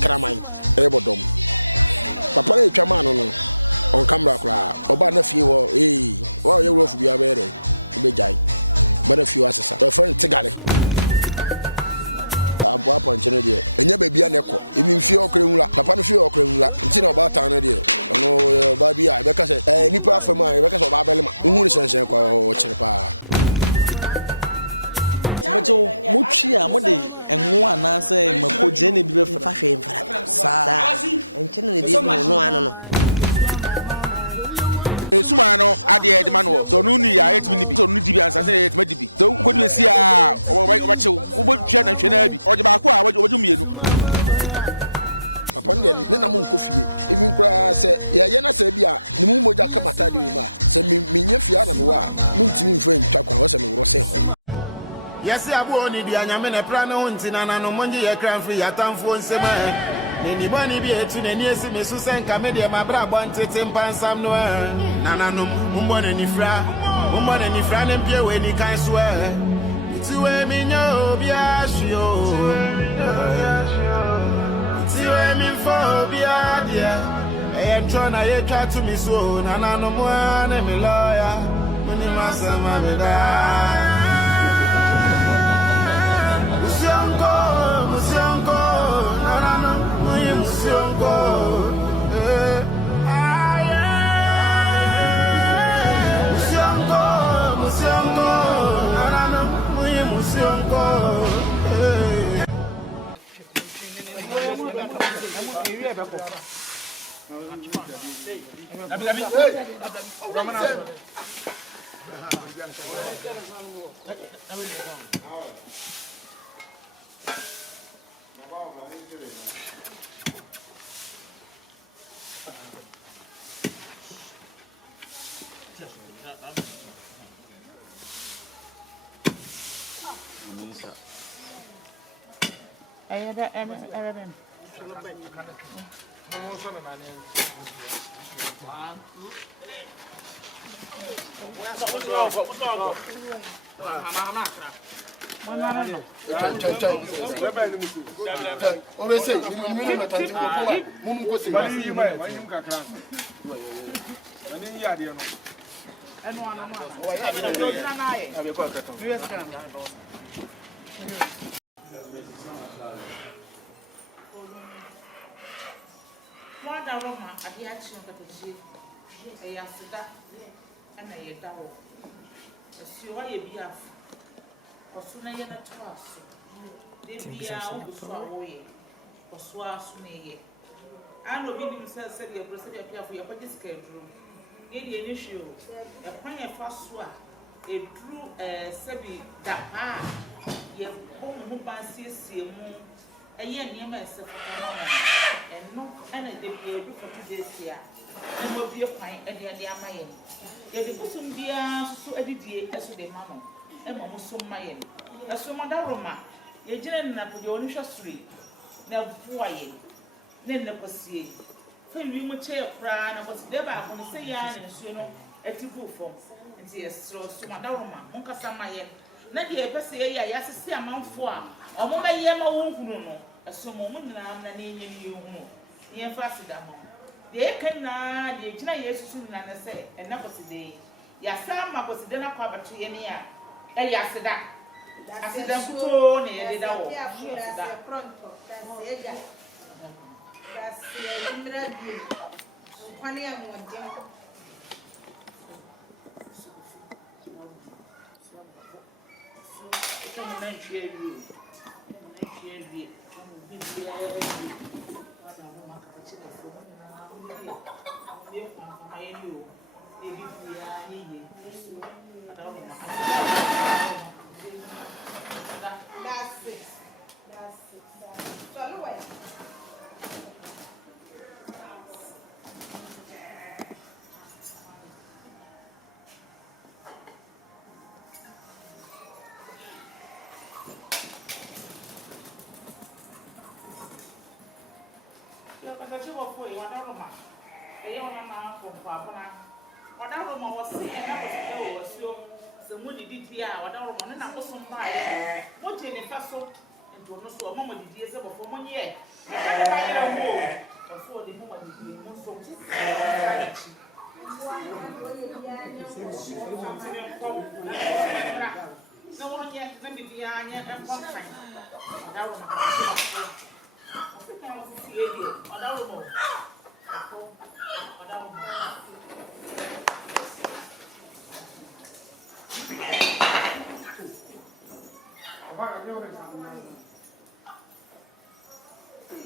kraman ebodom papa e twama no on camera kra oba na fie wo wa ye rofu bia be re be jai ba na fie asesa e friend tigale abo aponchene de enya ba bia na ekọ ebi fie okra nwula papa no fie okra nwula nti na oba tan no de no oba bia e be ka se nipa afam a e be ka se oba belema nhuru shensen kwa o kire pa Macho muchia mode enwo anase makoje ne bi be fa hwe mfara sa enchene ne di no ano no suman no ade de man wo so no nu ya yetimi ni bi so no di bi ansanse yetimi di bi so ko di be si a oba chew wo twa na hwe na bi oje ba ko a woju mienu papa ndie ne na mo nkofie ebi nkura se ye na se bi a ne mu moja kamata de ma se mi nya fia na me wa ntimi mfa ntwa kwa wo se me woro se ho. Yes, I won't need the Yamena Prana Hunting and no Monday, a crown free at time for Sema. Anybody be a tune and yes, Miss Susan Camedia, my brother wanted 10 pounds somewhere. Nana, Mumbon and Ifra, Mumbon and Ifran and Pio, any kind swear. To a minyo, Biashio. To a min phobia, dear. I am trying to get to me soon, and I know more than a lawyer. When you must have my die. Sebi dapa ye bomu bansie mu eye niema ese fotama eno ena de bi for days here e mo bie kwan e de amaye ye de busum bia so adidie eso de mama e mo so maye eso madaroma ye gine na podi oni hwasuri na buaye ne ne kosie fe lui mo che kra na bosi de ba ko se ya ne so no etibu fo yes so madaroma onka samaye na de epese ye ya sese amanfo a omo maye ma wonhunu no eso mo nyina na na enye ye hu ye fa sida mo de kan na de gina yesu na na se ena Akwasidae ya sama Akwasidae na kwa batu ye ne ya ya asida mputo ne ye de dawo da pronto da se imbra bi kwani ya mwajema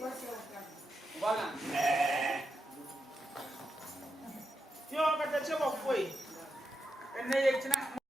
Yo, but the chip of way. And they did not.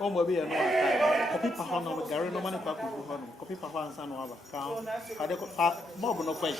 Omo be no akai. Copy pa hono me gare no mane kwa kugu hono. Copy pa ho ansa no aba. Ka ade ko mob no kwai.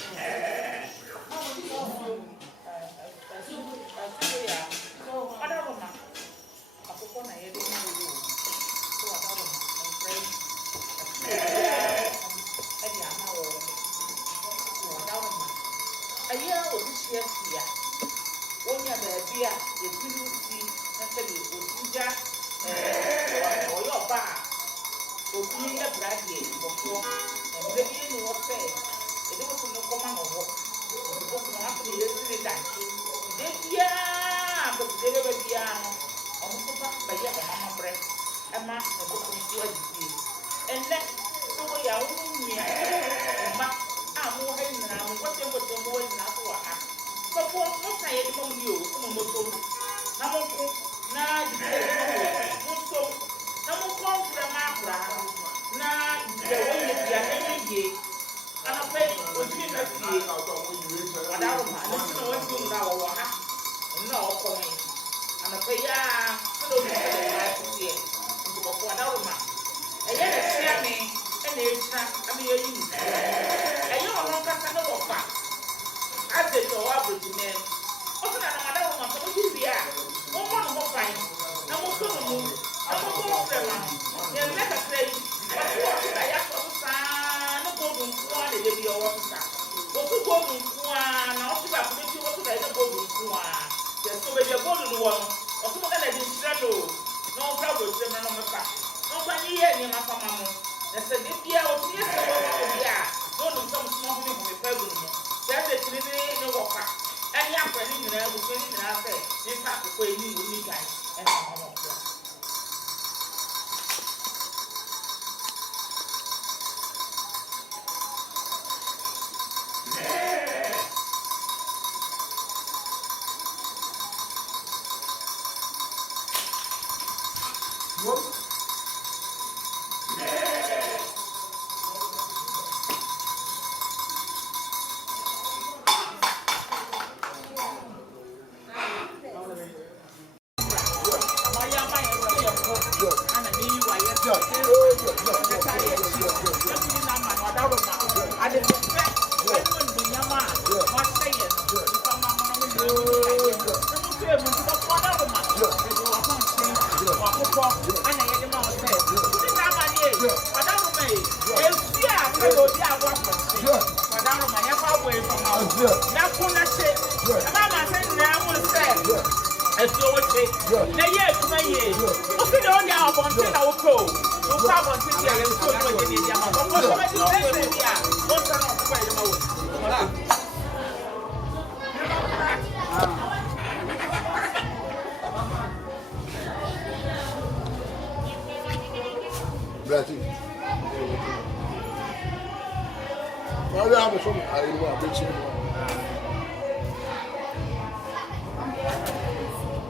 Abosom Aduane be chiri mo.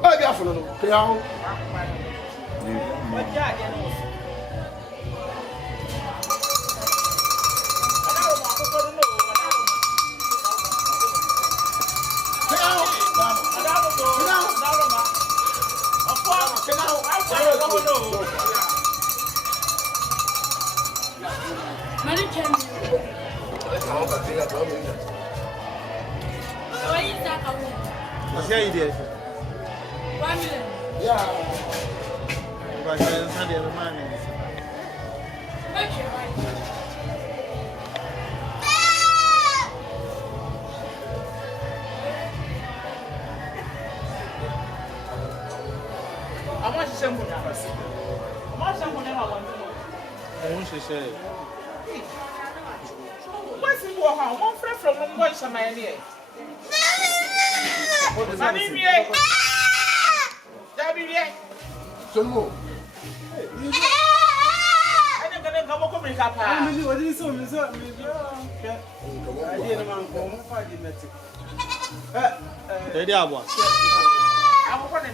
Abi afono no ke ya ho. What's the war? One friend from one some idea. Some more. I'm going to come up with a What is so Miss? I didn't want to go. I'm going to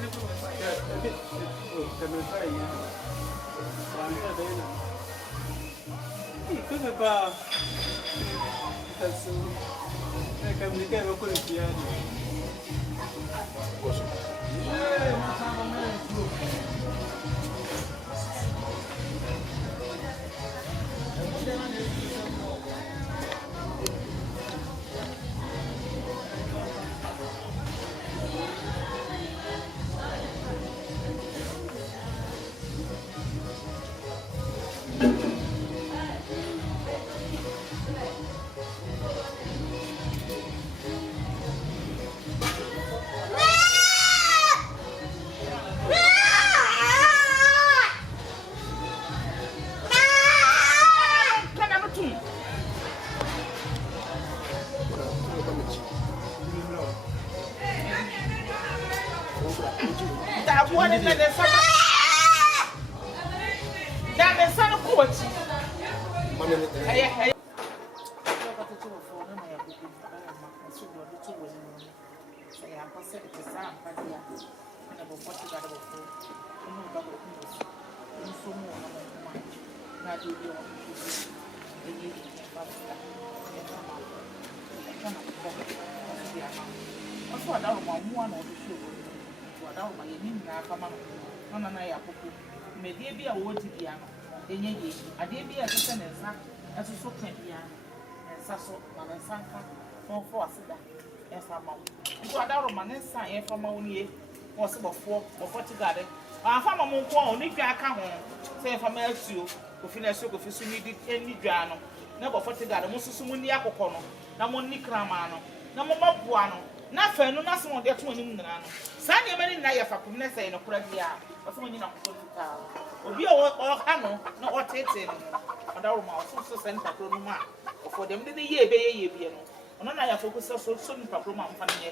na fa no na se mo de to anim nana no sa ne mani na ya fa kum na sai no kura bia o se mo nyina ko tuta obi o ha no na o tete no o da ro ma o so center pro no ma o for dem ne ye be ye bia no ono na ya focus so ni pro ma mfa ne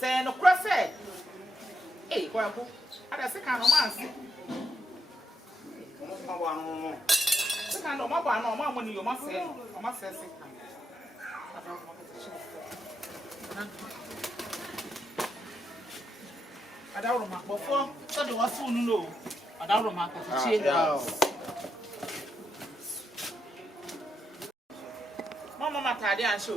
sai no kura sai kwa ku ada se kan no ma se mo ma ba no se kan no ma ba no ma mo ni yo ma se se Adawroma before so the was soon no Adawroma ka change Mama matade an show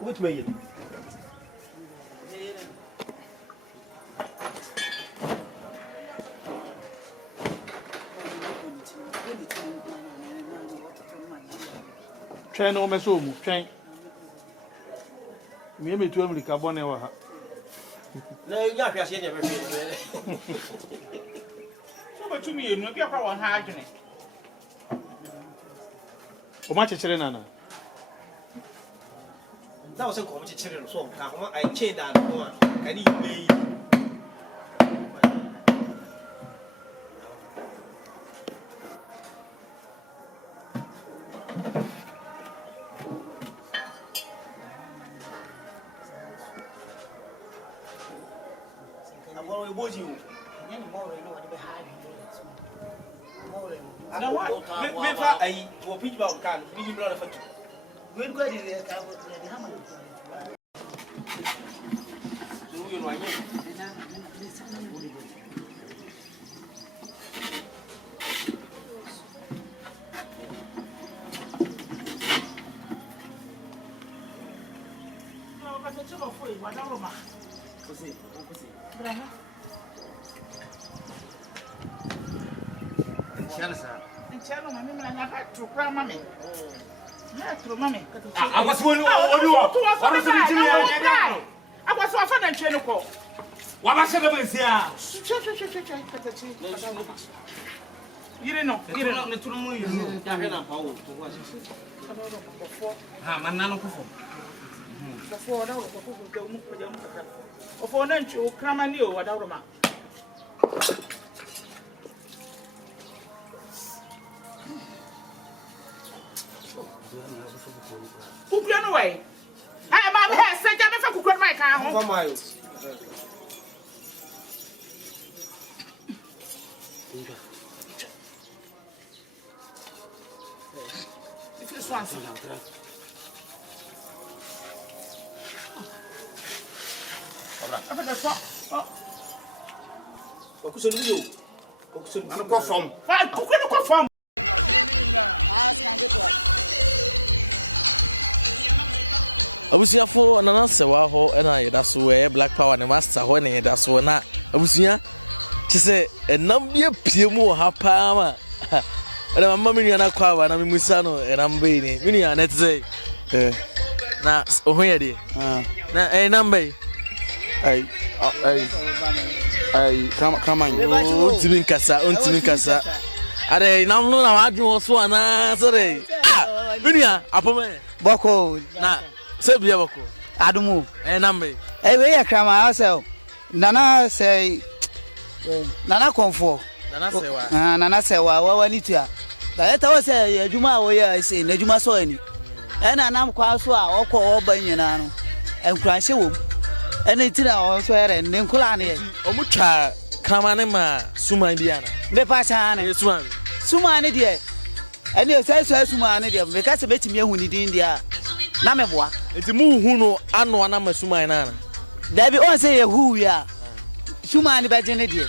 What way? Train no meso mu train me me tu America bone wa ha Na ya hwa se nya be so betu mi enu bia kwa won ha adwene o ma chechere nana na wo se ko mo chechere no so ka ho ai che da no ka ni be na wa me fa ai wo pitch ba kan mi ni bla fa tu we go di ka di hama nu yo wa ni no ba se chuko foi Adawroma ko se braha Nchano mami na nyaka tukra mami. Na tukra mami. Akwasidae Akwasidae afa na ntwe no ko. Wabasha da besia. Yire no ne tunu mu yire ya hwe na pawo ha manna kufo kafo da ko ko mu ko jam ka ofo na ntwe krama ni o wadawro ma Kukura no way. Ah, ma be se ja be fa kukura mai ka ho. This one. Apa dah kok? Okusoni ana kwa from Fa kukura ko from. Abusiafo nana sewa ho na yeda so black power ne master ho ne yeda so na abusia chise enam bia pie mu ha pa ma ena mama mi na kwa ba na mi musa no enam be ni mi ni anet say na oho ye de na enam be ai come on ontimi nkasa are nam no na wadwo so ana sore mi ni apome boko na se bia bako adumu nambe we ya krama yourself nana say nana Komfuo nana sewa wa ni tua da eta wo say adwuma wo ya say na adwuma so ani na nam kwa so a okọ oba nyina no enkuranhye wo ena tira o so ere ne nkula ne omutwa krama ne ma suman bia na be pa cha ne suman ne de ene say so suman ne de be ka se betimi ehu ni din dia na meboa enti mu hu no ano na masuman na na dabi on say yehu ya suman be je ne de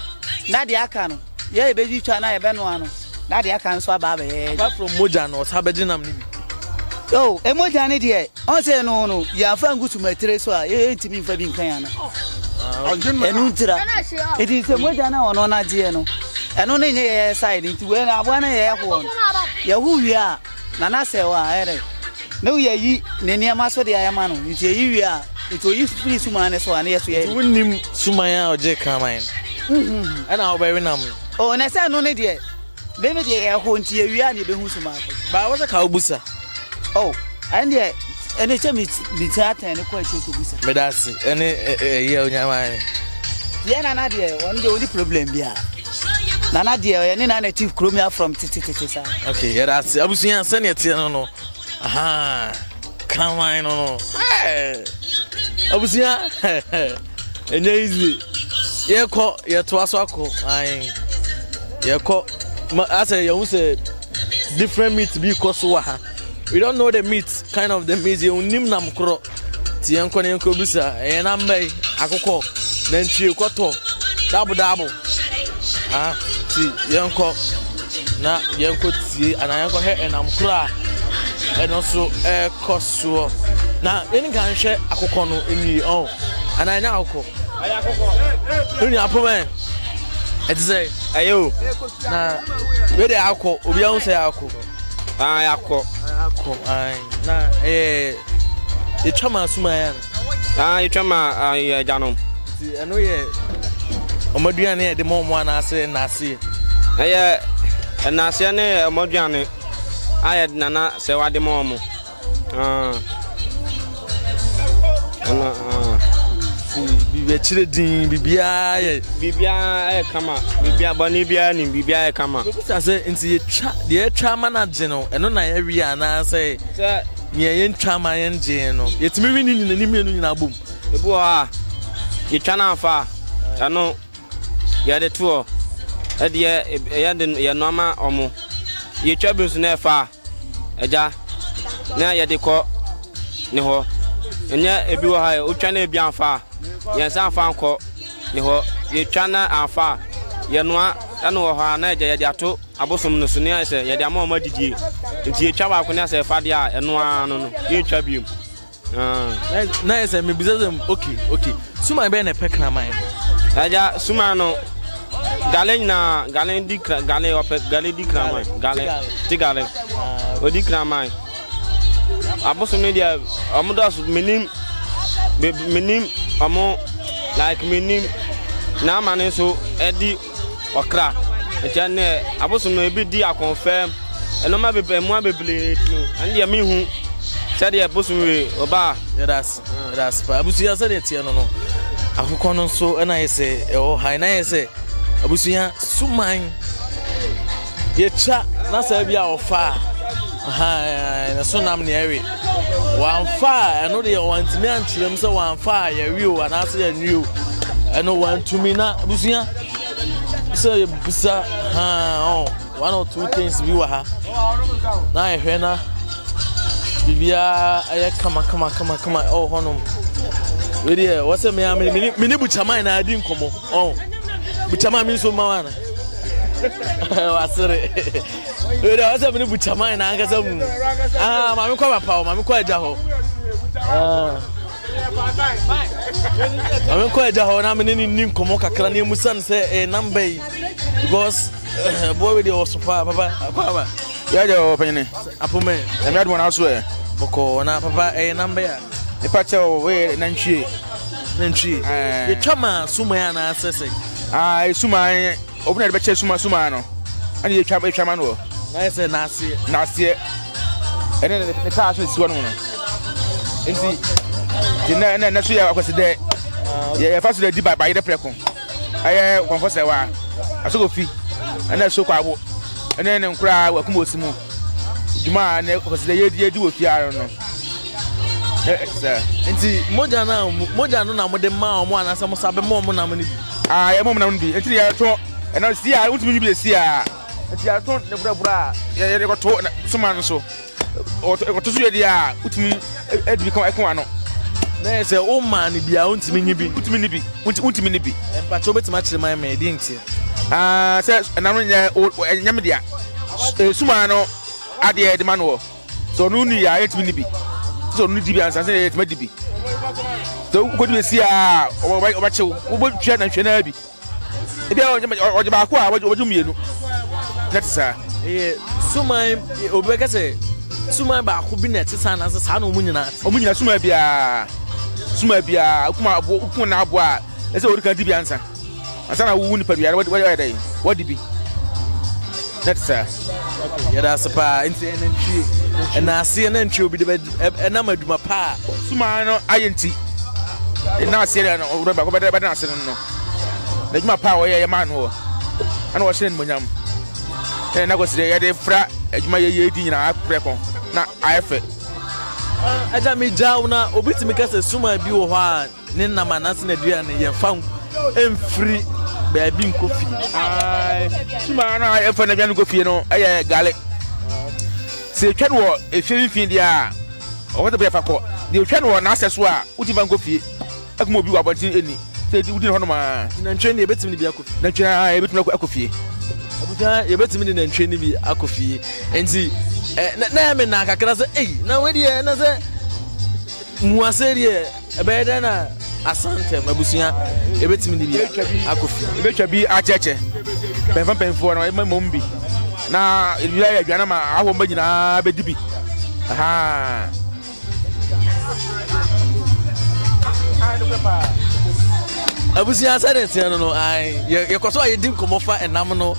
na de aka no ye be ji twa na ye be no ano na de aka nso aba ba ye apart from moja no ta be jinam ni bi oh emoja ne de on say no ya fa ngutu matere so a ye ntimi mfa bi nkan ana enu ntira edi se moja na ono na je no eno ne nye ye side nti we na abo na ye ho yehu ya na sewa ere no ye yi ne niam so de ayama no nti ye yi a ito yi free suman ne so ane yeso ye wonnim suman a oje kraman ana obawe nam oh na say no ne de be me de ye ho nti ye wi a ne be hu suman ba wo ka obusa oh ande ene che mi theater ne ko ache ko busa medasi ene ye onyama ye na de won de only problem bia na de ye ne na native chromia from titi sa okay yeah that's abusuya send it no aha kraman no abusuya enye easy ye ko ye to aso akọ ai ye ko I say you say different meat be koso ha we don't know the meat kind of the meat you nim nam kro ti enko ne enko bisa e na mbai akoko na ntwie koto double ah ti yenko na yenko tie ana yenko he enam kro a eno so koso na eni kan hwe akoko no eni ana nya akoko aya akoko eni apome it say ayo na we dey akoko obi an say akoko yakọ ai na etwama suma ya etwama janom ti eno ye omaduane e de momo na ase na ase na ase ne omaduane aye nana se wade momo bibi chire din bibia ye kama bibia boni bia ni bibia ye kama bisa se nti ye twa manager no eno na ye wi ana se ye ntwa ma ye nje no yetimi wi ni nyina ni mienu nyina bom ebu ha ye twa na afa ano ye de to e de ye de ye no ama omo ye twa bi so na afa eja na ye de ko ni ho enya ebi wo ha o twa na ebi afa ye san fa nko ni ho ye twa na afa ye noa ana wo ha na eja ye de ato abosom no so ne ase ye de ama o ma didie nti ye twa ba ko ne ase fa de a enoa no ye twa biom na ese me bizazem okay suma be na pekna man aja suma no Galen di kramai. Galen. Odi kramai. Abosom media amudas minim amo like minim na mane so edi okra. Etiane abosom no ebi di a confirm eno ma bebe mu abebele and ya me hu said ya abosom we oba that's abusuya said it no no akoko no so na yese o high na yese abusuya suman ye cha na sa bia ofa na so nam ne ewe wan fa eno de want me antrem se wan fa ya wiu anase ya new eno want to me na abusuya so you bisa one or two things we were ha na ehwe na bibia aye kama oh honum we there what's me me buchaman na adi nkomo buchaman mi so mawana wasere we there what's me buchaman na anga sam mami kwa papa mami kwa eja ho mami kwa eja ho na me ni nkomo kakra na emusan se number because boy we dey was papa akwa ya jo penye apome na me admo na so boko na papa number ya ipa che we na ntwie ye chama suma ya na asese suma obuna de be che suma no ani ye chama no na ese na ase ene ne ka so siwo no no enti na so ya Akwasidae ye fa so de di ba ye de preko aye Komfuo Serwaa aso fi ana so kwa abo ene ne nkura wakum osimu juma na Akwasidae ye di wo fi aro no enti moja no na mode ma omo anasa mo sabe mo na mo ni ye mo na mo bi enti ya to ena si ya untimi bi si ya enti ya to ne bura ye ko to suma no so o to so ye dia utimi edi kan ekon ano na se o ma ni bia untimi ni bi untimi ni bi empa cho betima kire man me di nti se na no nyame dia suma no ade de mano so no ni ya etimi ni bi so no di bi ansa se etimi di bi so ko di si a oba chew wo twa na hwe na bi e bia o ba ko a wo mienu net sa suma obeka se suma ba ko bi na tisa na sa na omunyina suma bia kuma abo kuma na abo a ese o kan di bi ansa na wu ni padua what di bi net sa ya da spa enti enantwi na ase enantwi obi de na maduma pa suma no ayenti na ase no o ba ko ba na ase no na duma pa o ye man ho ana wo hyen monyam na Akwasidae ya de fra adwuma ye di nyina apreko na ayefe aja mi jauna obitimi kase suma bi wo ho a ne na manase na dua ne ye fa emfiri ba bi nkofi suma na ayefe na bia nkofi no aye gale se twa no efimfin dia o wada be fa ko de twa no na aseso a uti ba nkofi akuma obi wa bontin eni se di udi ho no ma na ntwe ne ebetimi ne bi akofi na ntwe ebetimi akofi abuja ebetimi ne ntwe ne bi akofi enti na me na kakra se na we die na se muaserie ebe da na asante mabusuya ebetimi ne bi akofi ebetwa bi acheche penfo no e mombi na elua ya dwana ma aho mba nyina bedi bi abusuya sare tiano no ai ye koso aye dim komofa enam no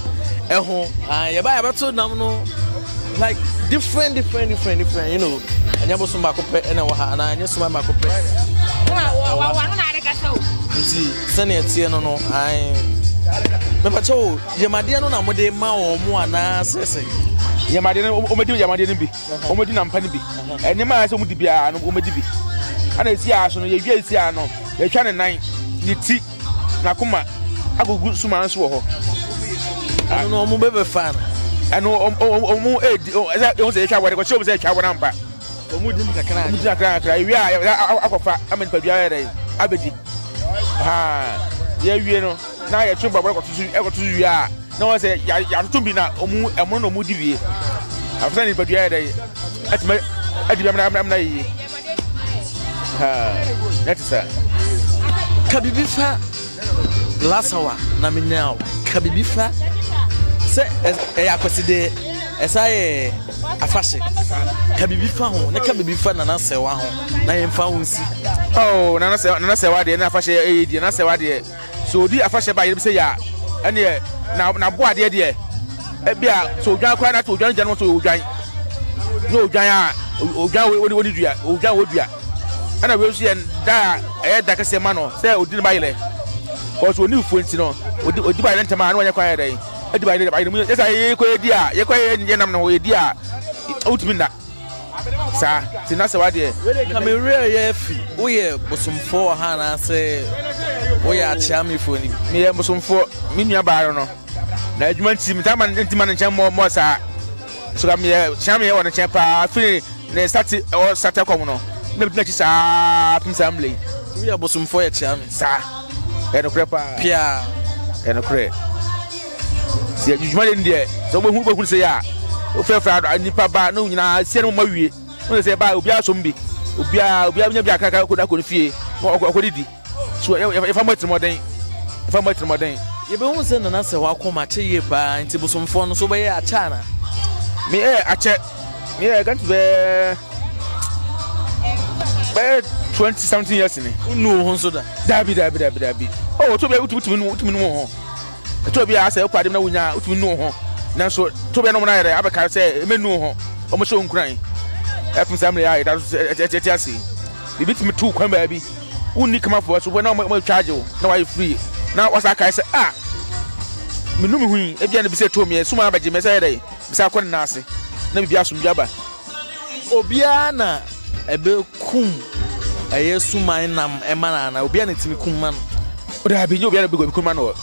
eho ye ba ya beto nam no like different you know anya Abosom ba kope ena wa ha na anya suma ba kope wa no na reka so nti sane tie no no ai me pacho yemade no na mode ma wo mo ana sese yemade no o medi yemade no bi o medi na mpa no bi ene ma se o medi bia no o medi bi ana esi aso no ye wi esi ano ye twa ne nan ni ti na kuma agugu suma nso wo ho ano o mo bebe fan ano o mo edi o se twa wore ko se o se twa wore mpa o mo dim kakra wi a akofa amen padua ya dai abedi ye wi no na ye twa babore ko tusu wi a na won se ya tutu bi na o mu emo no mu di wi afisa ni padua ya dai ati amna yi that is kabibi fa last hour na me now ka bibi fa se Akwasidae esaye afashe ka bibi fa ho na ka bibi fa na sewa ho na yemfa ho nsi oh na sewa de na afashe di na sewa de so di afashe ba ye be say ya ene na bo ade de e bia so odwan kwa na to odwan gya no so odwan no odwan a odwan woni dua odwan wodua ana we so ye da da ka se ma no se odi ba yele ko so ni fu nti no odi ba yele ntama na wanya kwa ye dai odi ba yele ba yele esa ye ko edi a ye ko ye nam no ye di a utimi nda sa ti na se wa de we kamera ye fi wo ye bosomfo ha na se wo ye achiami fo ni me ye bosomfo mi nua ba no na adwuma nti mtama ntima nche mo sa so ga me chiami ye wona che pa fi ne start o start akom no me bi na chi sa pimsamle wo ye bosomfo ye chiami sa e no kre pa pia e no kre si adwuma de ndie so bo hu se ya o fe nipa ba no nyina sie no mawie no se ba obi asombi obi nya bi akaka ko da ko fie ko didi so e fa matrimoden ye be hu se na se wa koma che ye ba nti bosomfo no so be ye acha na me ache me ganti be 20 something years ni unu ho so da dabi oh to be utumi no ho to be asa e kwade na wunya utumi no ho na so to be no mo na yere abeka se menu ho o mo so nkran epimsamle ya da etiasi bibitimi tu kwan ba bi unni kama fo so na mo charge na why free na wasa kai se menu mi hu e bia na bi se to me suma abaje me se dai bi sa kwon na ase na bi bia sumdwa ba obia na ebe kum aye suman nam emana na obia na timi kum man o da bi obia na bi kum man o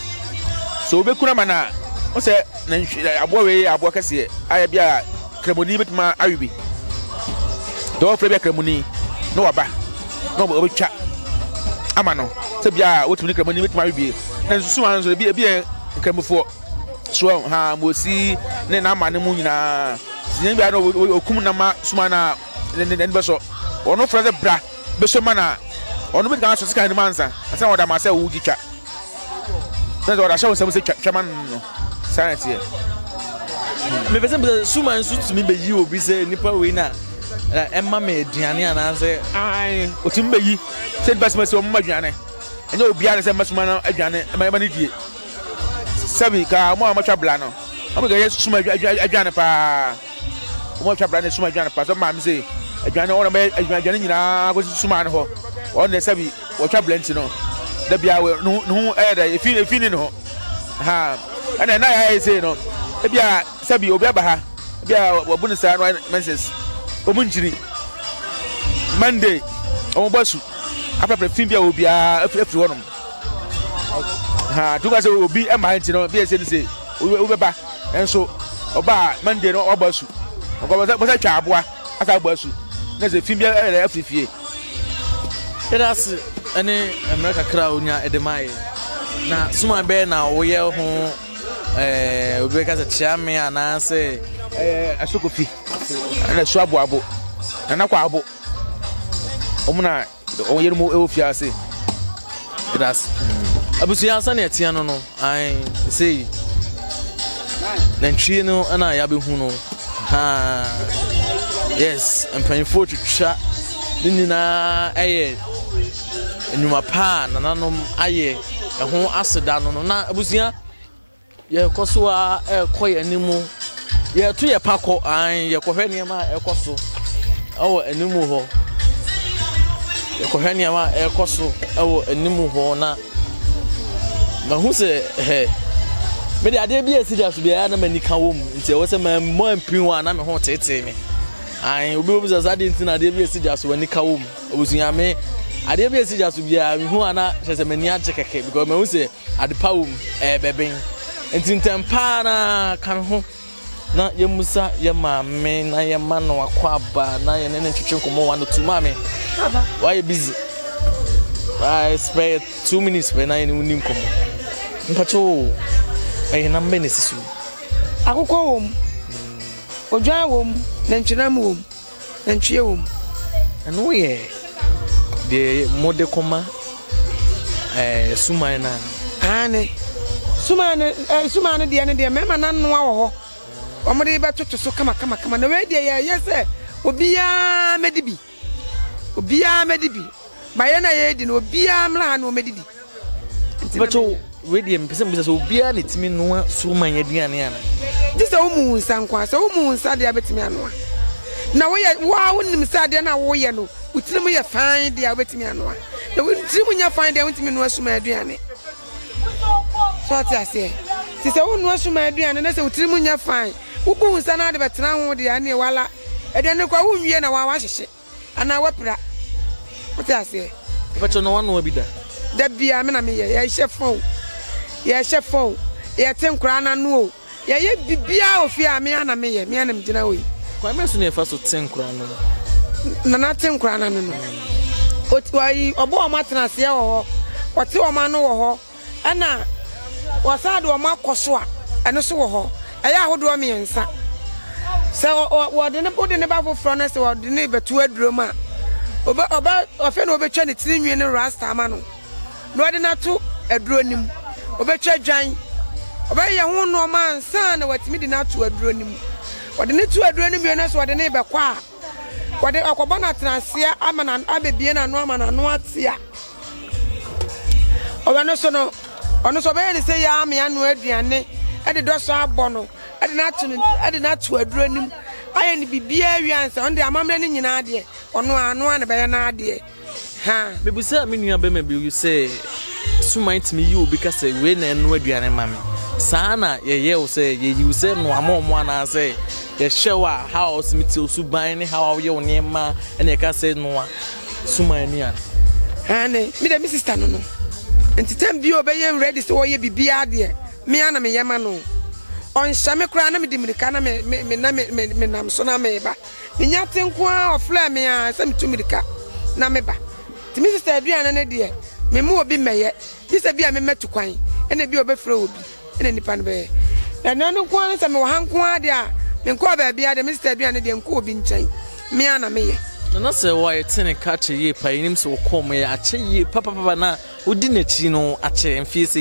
so obe kuna mana o se na abo we abo kase aya bia kremoni bitma awibi do frebe kremoni no waba no obe twa amano se bia wotumi kremoni bitma awibi na suman so bia kremofo so ha mosi ne na amane mu nyina tinye bia no okum na ma sumana ne beso ono freze bra beso mana ono bi kan so sika ni mansa asa oda ma se wo gitwa na oda shawo se twaman no sanity me pese be suman so tumi be yi obi se nipa we na emma me aduane ana se ai otumi be yi se basma se o ma aduane enye obi ana se masuma na aduane ma ni die sabi ka mo amatwa bla no o ga yesu suma aduane pa mo twa bla ne suma aduane pa so ma me se aduane o na be aduane nyina go suma no ho o ne sabi o twa bla nti no da bia we no da efi ni no ha ana na ya say no e bia sabi obi aba ha bia wabunu sa no menses o munjiri Monday o basu apapre fin bia obi a afri wonom ha duga se obi e ma nti no bia se ni se obi ba enso oba Monday no obasu oba ba twa aboa asa basu na se fin bia afri fie edas ene America crowd onya edemai na suma be na woye ho obi ka se chiame ana se asokofi ana so abo na kwa abo omuna o yere mo ofia se edas abusuya sa na etia no ai sei nantwie no ana ya be hu no ha yes empanfo twitwa ninina enyuma pa nananom aye ho aseda no na abusuya ye koso a ekoye animu ye to ye pako an ye kohwe niam ekoso awo animu ho ye kohwe niam ekoso awo animu ho na hu se me de ade bi esidia so bia na manika wo mu nti wo se mo ampin wa na me ho tete me an obi za zade nti na ade bi esidia so wanika wo mu obusuya me ade bi esidia so bia me hu ana se mani age keke because me hu se ade pa wo mu beben nti ntempa na kan ho na ye musa ye maame na ye ma no akwaba na ye nene twetwe komo wa no tuma me why you busy I spare 2 minutes when I nim komo mpacho na mbe ne sisu akukọ wom odwan wom na ntwenam wom na ntwie wom eno ye de mode koma suman na ane suman de ne de mema nanno awo ho omode be toto so kama na we de ye se obiya medibi ba ye na ye di no obiya mla na o medibi Bacho we de mpese so obiya ne timi no suman aduane ana disa umu nsa nkwa so umu nsa de abetimi anoa na wo ye wa wonim sa de na wo ye no utirim ye fan de abetimi anoa na wo utirim nya fan de wontimi no suman aduane so ti ase ti se wo no suman aduane na se utirim nya fan ubu nsa na de betena ho de ane wala e de ne kwa wo nwie na wa hyehye ana wapra wo ti ase Bacho no wano bi da bia me na me ye hyefon ye tenkura na no ye bibia ofi a me ana me ye me ana mgina we kwa me so ne fa so tenkura no na tenkura na no wai obo o matena se wo ho wote o ma no wo ho ana wasade o ma koso a eno so wo ho eya ahodo me nsa se wo de ne ba foforo na se wo de ne betu aduro ma oba ofe na obetwa ne tirinwie ne rasta ma no no de na to aduro nim obetwa dwan oba ye ho no ma nsa na watimi de na to aduro nim wode ne to aduro nim ye na so wode ne be kwa wode akoba na transia ama na abebie na no ama na no atia oba no so no ono so be ne se ya ama ya no aduane e de do so abono e de na to aduro nim aye ni bibia wiansa onde amamre ni nyina de ono ano na be ya na de ha bebusa me nua be ma bi you say suman timi yi obi ka say we na eno aduane mame sana ye wo say ye yi say no amomo ana say ye shewa house miti osuban ni how ye woni ma na ka say no suman ni an ha ne mi de mi sister no entitem bi obeye ready say wo ye bibia de me ana me yema no on shame kura na me di mirika na me nam so na me ba me nya tenko a ofla me a se me tu mirika na me ba ti mi sister aduane na de me mu obi meye bi se bia me metu kwan ene bi obefra obi ene nipa no be na no kwan se me wo hanko ade a me nko ba bia de mi sister aduane de nko obi nchen me ana me ye na se wa ye tene ka che ye pa yinim se wo kom ye a che ye papa na odi na chi no a che mfie se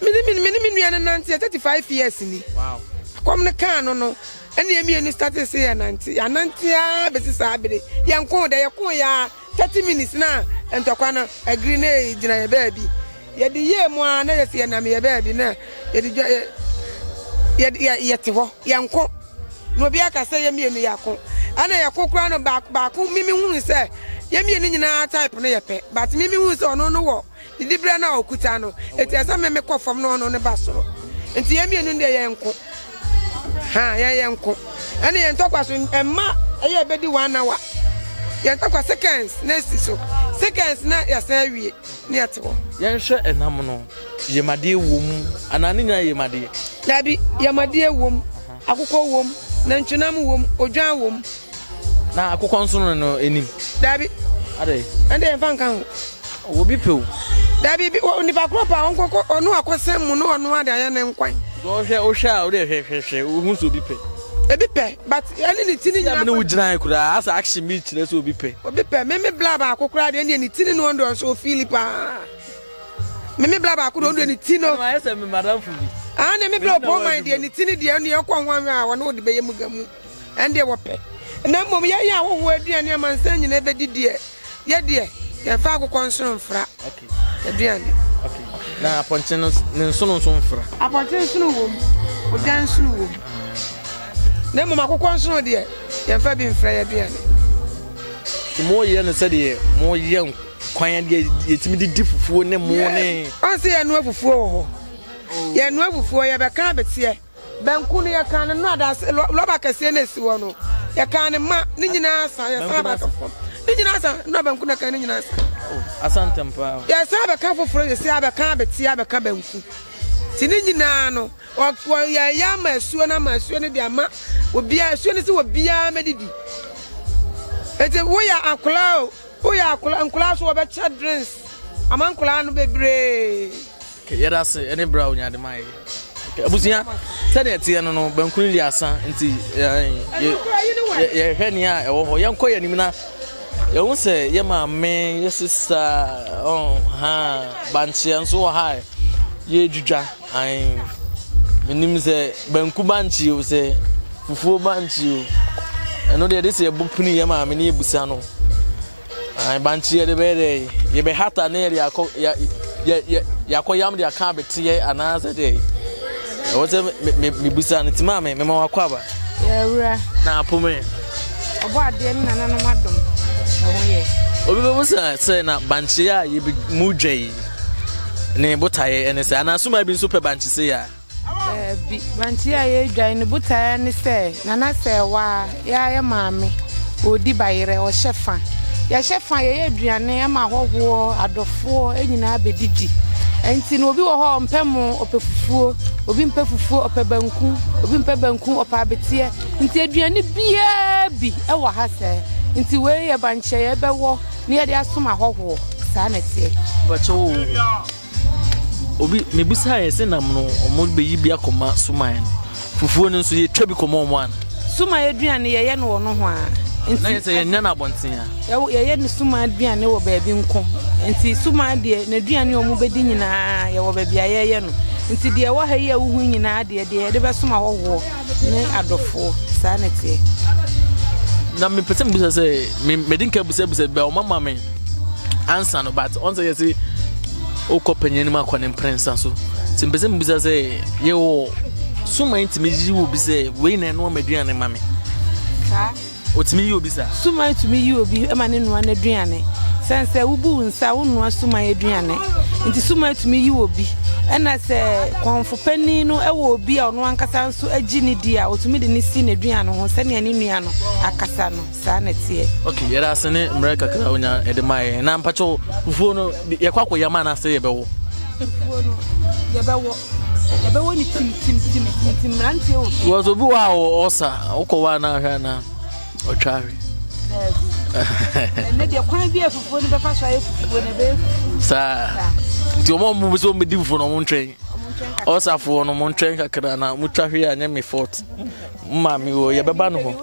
ni mini nua na 35 years ni wow akom ne kan no ene emi ni start say ya 90 a be sisa abere ye nko de ye ko ya 30 minutes na entokwa no agree na gina ye baabi ye de ye mu a na ye se na me ye baabi na ye de ye te ho ye nko no bi aka say ye mienu ya ko ana ye ko kura no ba ko mimi hunu say ye mienu nyina type no ye pe but mimi hunu say ono no wo dibra na okuta no etiasa me kofom no no ne basoro enti ye mienu de ye nko ha ye nko ene ye ntokwa so emma ye bedi 1 hour ye ntokwa seconds next so seconds na ya sa wie ne atewo ye nhwe enam no ye made wom anane nya ye made dabi ye made wom akukọ wom na ntwenam wom odwan wom na akukọ nso no enim dabi ade ande fan kan wo bi pew dabi bi oni ba kropa onko onu akosem mu no onu ade aye ne nkwan o hwe o de hwe o hu so bi pe ebi pe but ene ni tini nyina na wo gina kura asa action me kire so obi pe me bla ba akokura de ni tini no ndo so Philippa me bla ba akokura ndo ni tino ma ese me madam fu bi ne me bla po mind de ni tini de ne yakọ hwan a wona odi be yemu gamu ende wo pe na mom ye ya wo aduane amansan nyina be didie ye de ye fa akokọ nso mfra okay aduane okay na aponche no nso mfra aponche nso wo odan nso wo na mom akokọ nso de ye fa bi mfra ye aduane mo ye no se de mo ye kwan de yetimi di fufuo ne mo ne on se ye no fufuo ho ye no fufuo ye be kan betie banku ne ye kan no ada loba kase na si wo no ye kan ma ni nyina asa ye sa ba kafo ni nyina asa no banku na kan ni nyina asa asantempa ye sa ba kan foforo ye se ba kan betie ba kan banku ti ni nyina no o ye ya ma asuo na ma asuo ne de ama obi asuo ne se obi a medidi ete wo ya akula o ya akula so be cha drinks amankula no bebre yada se any brown nya de mai abusia tane ete no bankuni li asa nti ye hwani a ewo ho yanko ya nimna ye won se ye ma me ye sister ha banchi anso ha ye juja ai menim se banku banchi o se fufuo banchi o eno de se bopuni ye ma me ne ebusa no ai banchi ye de be ye be hata na ye akọ ya yam de aka betiye anaze de e wote me busa no tima me ma wakọ aba ya wura na apome obo ade na na no madom ho ye obi be busa se na banchi ya ye be mudwei ne botaye ene se anasuma bi nso pe banchi se ya bi banchi ya ye dwan ne botaye ne se na na se wa ya maame odi bayere o shefa ya shefa ye aduane ya ma hoho adofo enyina bedidi enti no obi wo ho mpem opefufuo obi mpefufuo opebanku obi mpebanku opabetie enti aduane bia bi e wo ha se enti we ye banchi ye bewo ne ye de asoma hoho sa na tie bacho obi mebusa ye se nam no omo beyi bia koma suman fufuo no so ye twa bi koma omo an suma aduane ye no wo no ho a na ye se ye nya na abonten a ye ne suma aduane wo baabi nko enti suma de na aduane omo bedi nyina ye wo baabi aye no enti de wo ha ye wo hu nyina de de be suma hoho ne adofo sa na tie na me pese mbusa se me dinka busa be o mama me answer no but on say ye se o kopanyeni ma kwa ne prensa so timpese mbusa se ye wo suma intimi ji wo bi se we na no maduane mame ka otimi yi obi sa suma itumi yi obi e ma ne no aduane sense wubu nsa wo no suma aduane nti suma itumi yi obi ena se konfo pani no e wo obi a ono ankasa nso agi ni di a otumi de ne si na aduane ho se ne nua no akasa no sa na tie okay yera sene mreka kra onya edemaye na mpacho fufuo no ye kwakọ yama na se ye bewo fufuo no ye bewo ni tim rantie o wo so bu wa osa ukọwa na ahwa na otware ne de kwan bi afufuo ni be fa so aye fufuo ne be sa nti omo mu so medi fufuo no mo ntwen osafo no mo ntwen kakra na mutwahwe anya me fort mami wo ye beba no ho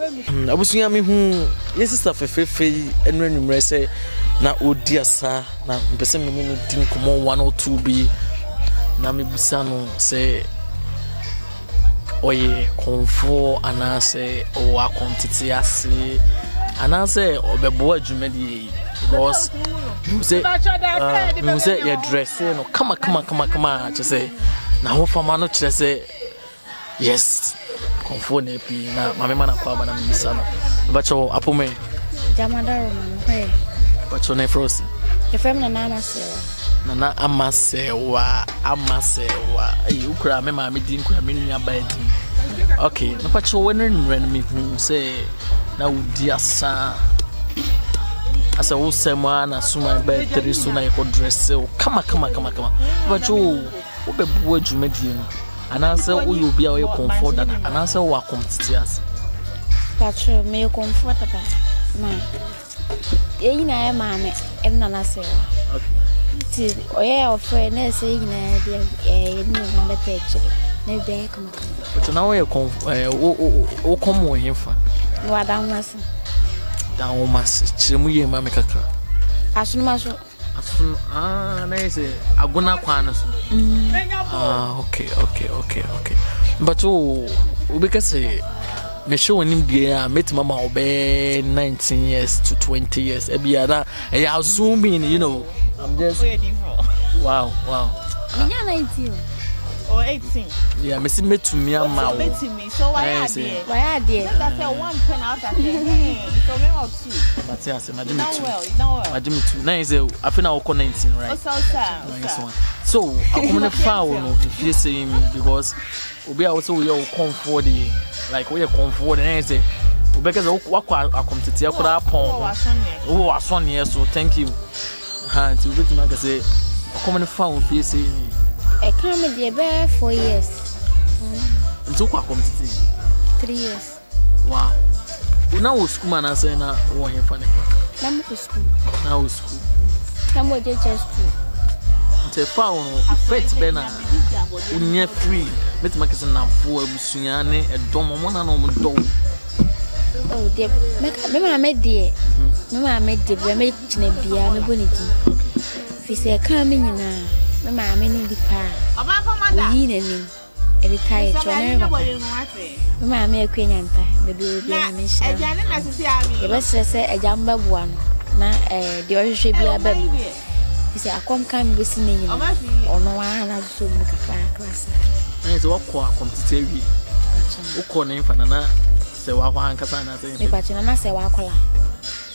abusunya me hu ye sister fefefe enu anumre se na odi asa na mpese me ni din komo 1 or 2 bi na me busa no se oye Komfuo anase o akontete ase anase obebo adwumadi because you say your dress no kama say na ho fama no kire say yes Komfuo na pi na mama na kwa ba na mbisa no bacho apome jamadaro man he bacho na frosi efem na mama sewa nana amasewa ayi ukura me ma me din kura me nua ba din okay na pacho wenen ren me hu say na udi asa wo sema na suma ba tiri so na yeko dress o kama pacho wo be bu adwumadie no ananse wo yo bia wo Komfuo dada ananse wo akomtiti asa pacho me Komfuo tata ma ye nyina ya maame em na sewa ti oye ofre na se nyina bia ni na beteche na bia kama but na wo wo komo hemfa no adamase dawomase chiremu ye maame kakra asunumaso na ise aguna kwana so okay but ubekase me show nim dia met mama obe 19 years to 20 years ebiada e assuming you know I'm just wow nya 19 or 18 yeah me see me to me ama me so why are there that's a one pen out at there so me or two but yes imagine me too now is I feel now 19 right so I'm foul no if you say me because obi also we are Komfuo the like we are Komfuo the say because wakwa akomtete akura pon wo asone so thank you until we can say come foul if you say me I come there be 4 years until kwa akomtete 3 years wow now we school man say na wo here fa ne na mo school na mo je school te foul effect be na unya free met make say na fo abusunya ne edom mo na no mo do oh de me ma me de me chine bia me boni di fi se ka me nyina me maame ni di pa yi na ni retire chone ba me maame akwenya nta bebi obi na me sha eja na sisi ami e be sese eja mba bua no na de ohwehwe bia ba mi ise akom kan be si nenyi ono wa na so mu kakra klasa na se wakọ akomtete wi ukọ na infana na se wa kwa ankasa na se me pa china na se wa akola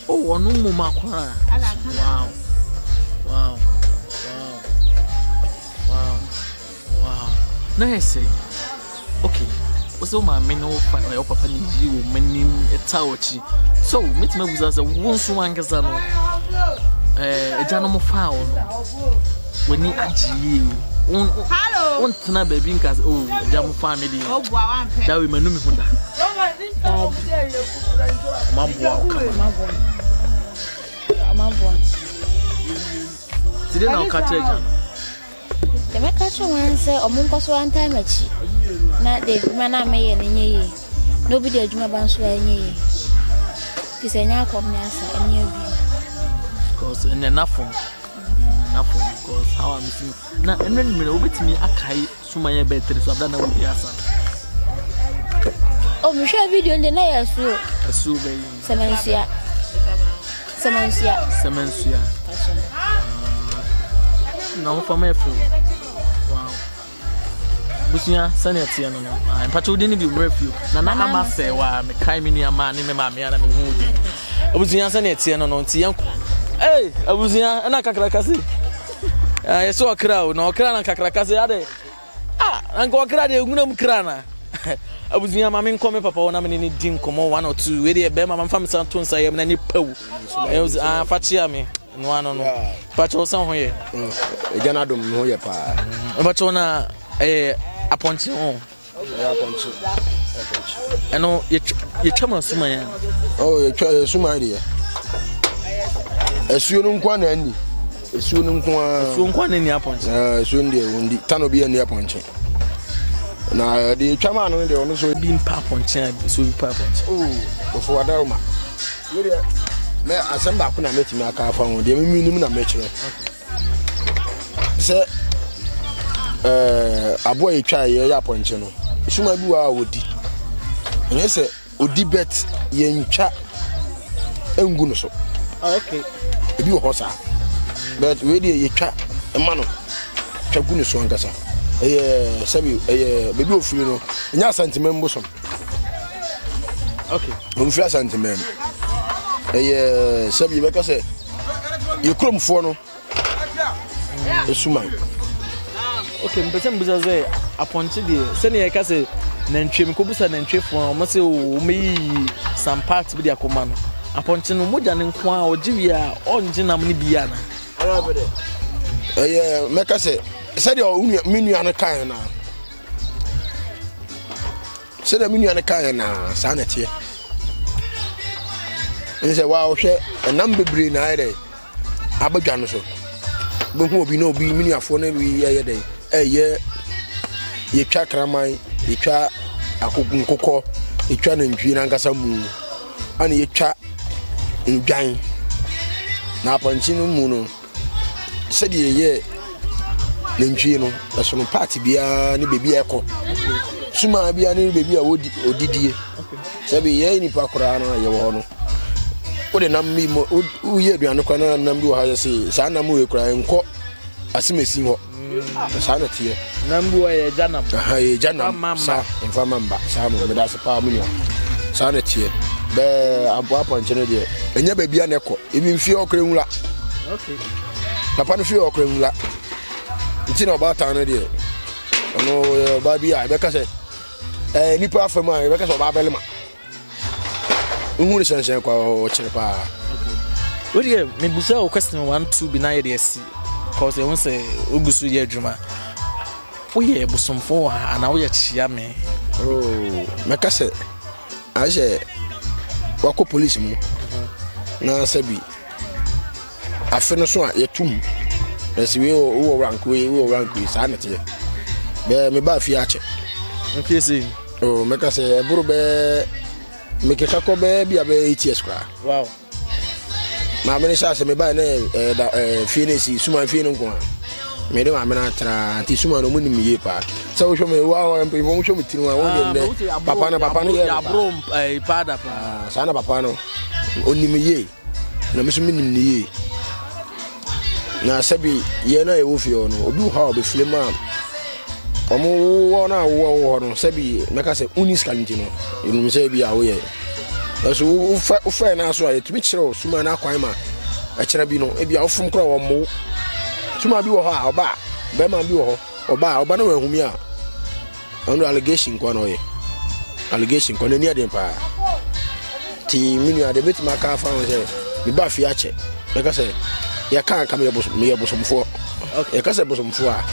oh ono mu makwara wow wow wow wow nice okay so my men no fa your papa ni ji wo manim etawochi so metima buza se wonso wankasa no eja no mo fa wo no woni ajiye on tena baby nkas oh eja mo family da we manumi hunda mambo Today now catch eja the me catch one say omunko so one time achi na de mana me ye nenye yi nobody adwuma ban so enye yi ti se nya kom ne asa enye bi cause en enough cause how I'm missing na enre ni me obetimi akai suman ye better so abda na wo bi asa oh me share video nde na yesu asu be semensia na wo fama efu wow busunya sane atia no no mpacho de ni bi refu na ama se wa me kai me nua ma ne me ma me ana me hu di busunya sane atia no no nti yanko eh abusunya ana kakrakase yeso okra o na okra na kakrakase ade anko okra de ngunam kra na abusunya ma me nkome papa wona me ni di nkomo 1 or 2 we de be ma mfa me san to nsa yem na ni pawu fachi ame no ano no pacho san ho ye ejana dom ho ye pa pacho na aponchi on aponchi eno ye chama suman ya oh ye suman de esuo no nkwa na ani esuo no nkwa na ni aponchi esuo ndie wondi tano bi ani aponchi na de chama no de ono so bi mpa aponchi so bi pa aponchi ofo wadaruma yere me asamba ko na metimi aka afa ho de mimi na mekire se abo etwa ye ya ponche no suma bi wa odi enye se odi bet ye ntwa engu no so okay ebi ho sa but we dey ye twa ema no twa gu no so nkasa sabi bebi ofiri no nya sentiment bosom okay ofiri sentiment sabi be ka se ye kromfo no suman okay mpese mbuza ze aponche de se ne ye ka se nantwe me kobusa nantwe fo o mo se o me some part bi de akoma no aponche no moja ne nko a ogiwi a onje nam ne bia na me ka se de menu an kan na se de menu an kan na sa na tie nse wa o hwe enam bebre na ere abadwa no so bo hu obi na obi menu afo na wi ye de ye twa kraman ye twa nkokọ ye twa na ntwi na nkasa mu ana ye twa ndwan na apanchi no mu no se de ye na ntwi no eso no party bia ne bebi ekọ suma bia ne bebi a odidie se be ye ni pa kora no ye wo no o de nam mi mo o ye aduane kwa na nam bi wo ha se sa nam we kora enko asimesi ho sa na tie nam bi wo ye janam ye janam sa enfa mamba sa mo me da se pa mu sa na tie be abo aponche ne de enya bebi a ne ko ebi mfi okra nwula okay papa no fi okra nwula nti na ba ta no de no ba bi a be ka se nipa afema be ka se ba belema uhuru sensen kwa o chire pa we dey me busa o question 1 2 bi na ye dey see cause e won say ogusu ye adwuma wo ye busomfo ana wo ye chia me me ka se aje wako police mu na sabi afeno so a yetum esi we wo rank we sa na tie be me ba fi ache mfiesi me ka se eburu be me ke kako be bia be ETS kra wow ma me sha se me ba na fi ne si suman fi ne nko me de amena tra ti suma no mu ni miye pa so wo hwe me wa mpe wo hwe me tinu wa wo de papa no ya bro pada pa sa na papa no oni miye na me so me nim ni ye na sabi ye na e wo fi ono obi ha obi flema omo wo na wo no sabi meka se uniska ntino enu se bi a wo ye so ufa na so aye tumi kire suma na kwan ma a kire bi no e bi a ofum kra wo mo suma bi wo ha oba be ma bi wo ho oba na wahumi a ono allegation kwa no ye allegation kwa ni ade pa ti minu ade beti maka fa wo se bi ba fi a che meka se ya kan kam ye bosomfo ya ka se bosomfo a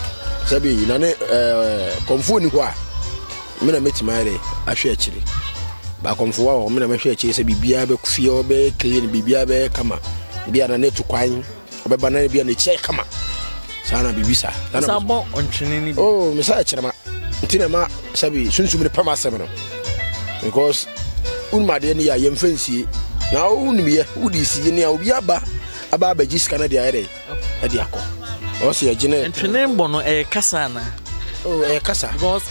sabi na ne Komfuo ni ho a me na meti maire ahwe a kire ba Komfuo a me na mahwe a kire se bibia be kufie obe clean bibia be kama bia na netu kwan obeba na bia na chie kama sana bibisa sana bon ontwene ni oh me sa kire ma ntina ma sabi sunsum ne pama asem no because unma de ne ya yemfansie na unimiye udi si ne a obi aba bagis kana de ayre e de akọ o se agine entwene mbo no e kasa na oh e kasa because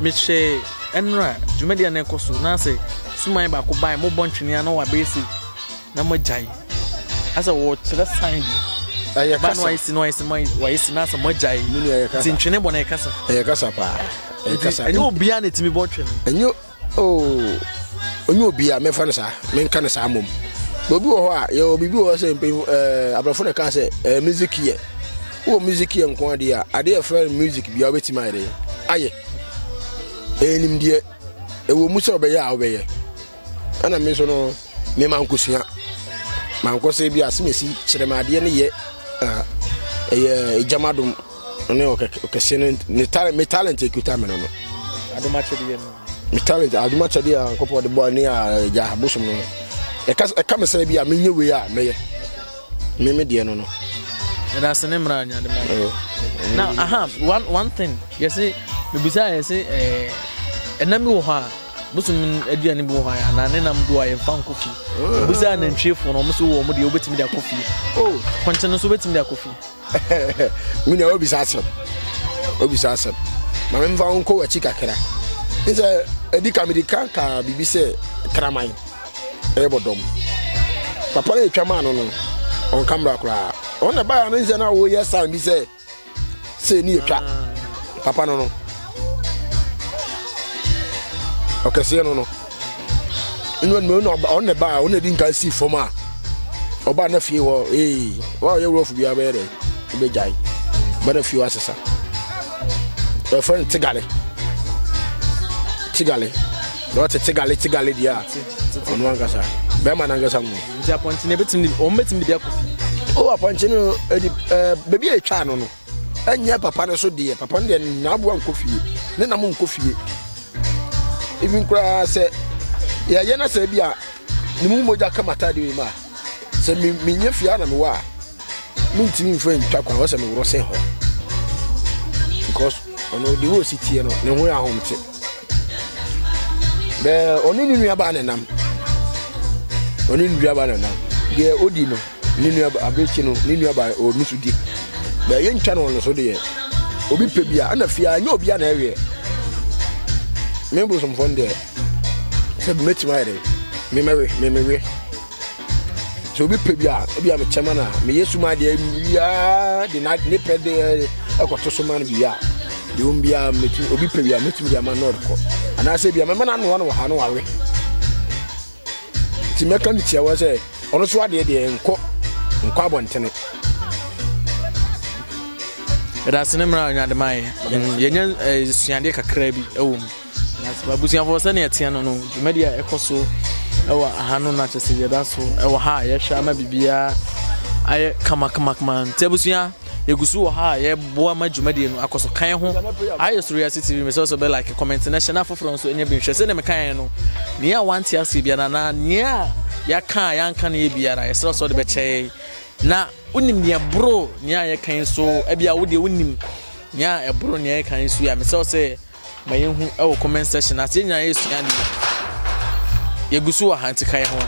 me she enra jumedi na ekoso na se suman ba ko bai mo bontwene na wa besi na mo jai asa wo tira sign bi aye kasa no isi na sa mo jai ni e kasa entwene mbo na e kasa pa e kasa enyo obia na timi bontwene enyo oh onyo obia me fa na sa me nka na sa mom bobi wo ho a ye obibi wo se abrafo na ka se music here wo music here nko ade a ade e friend music bia obeti maire aye enim die e wo mu se obeye a obeye ana me so no me mankosua mankose bia semesi kire ma ade ne ye jamadum ne okese ne talent ekuta me no aduma chede ye me talent aduma chede a kopo de boy ne a ja Abosom no e ka me say bia menye we a meye me de no that's an emra nya de now one thing you see me bisa you see enami wo ha Abosom aduane bi wo ha na ne nam do aye fan kofi bisa na ntwefo no mo so wo mo de obetimi de kofi oh kwanche no so obetimi de kofi me na obisa asem ma me mfa onko wa chika kra nse edika medika ka bibi se kraman ebodom papa le twama no on camera kra on na ba na nse na wo yes sign bi se ni etwa papa no okese no me no on na ba on na di nka si foma oba na fie wo wa ye rofu bia be re be jai ba na fie asesa the friend tigale do tigale dia onu angasa be ma na angasa mu nti aponti ne betim o metim bia kofi o aponti no bebi etwa no anya papa no so de papa no de na abo ankofie ne na mo nkofie even kura se ya ye na se bia ni mu moja kamata de ma se mi nya fia na me wa mi ntimi mfa ntwa kwa wo se me woro se ho because ono de wo sitie no ne ho ya homte be oni ni nua ba na nam ye odi no ni nua abechi no ni nua ba o nusu di be ye ntwa no so de ye obi pe bia ana fia nya obi ana ewe me Abosom fonde se meti maire me mewe so obi pe bia me chema na me yesu ma de ya de na ne pe de ekoto so man bia de ombia meti obi pe bia meti bia ma no ko ana se bia me na no ha no wawe ti meka ni tia wa se ono so ade de nko abontene that's an emra nya de mai yenya suande kakra bi ewom that's babusia for se na etia no media ekoso ewa hanu na chese ye da so ewa ha ye hwa ma bibia aye kama tebusia yegusu ha ye boa ma dwumade no akoso kan ho aye curiosity me so be like comment national for so enya bi hwese ne me kan no nia want ya se bia na nia ya kan ya nka na ye biara ye so de be che na unim nia bro nia ye kan so e bia wo de unim nia e bro nia ye kan so ya me so say ma ye hu e comment section na se nya ye su ya yegusu ha ntikai ho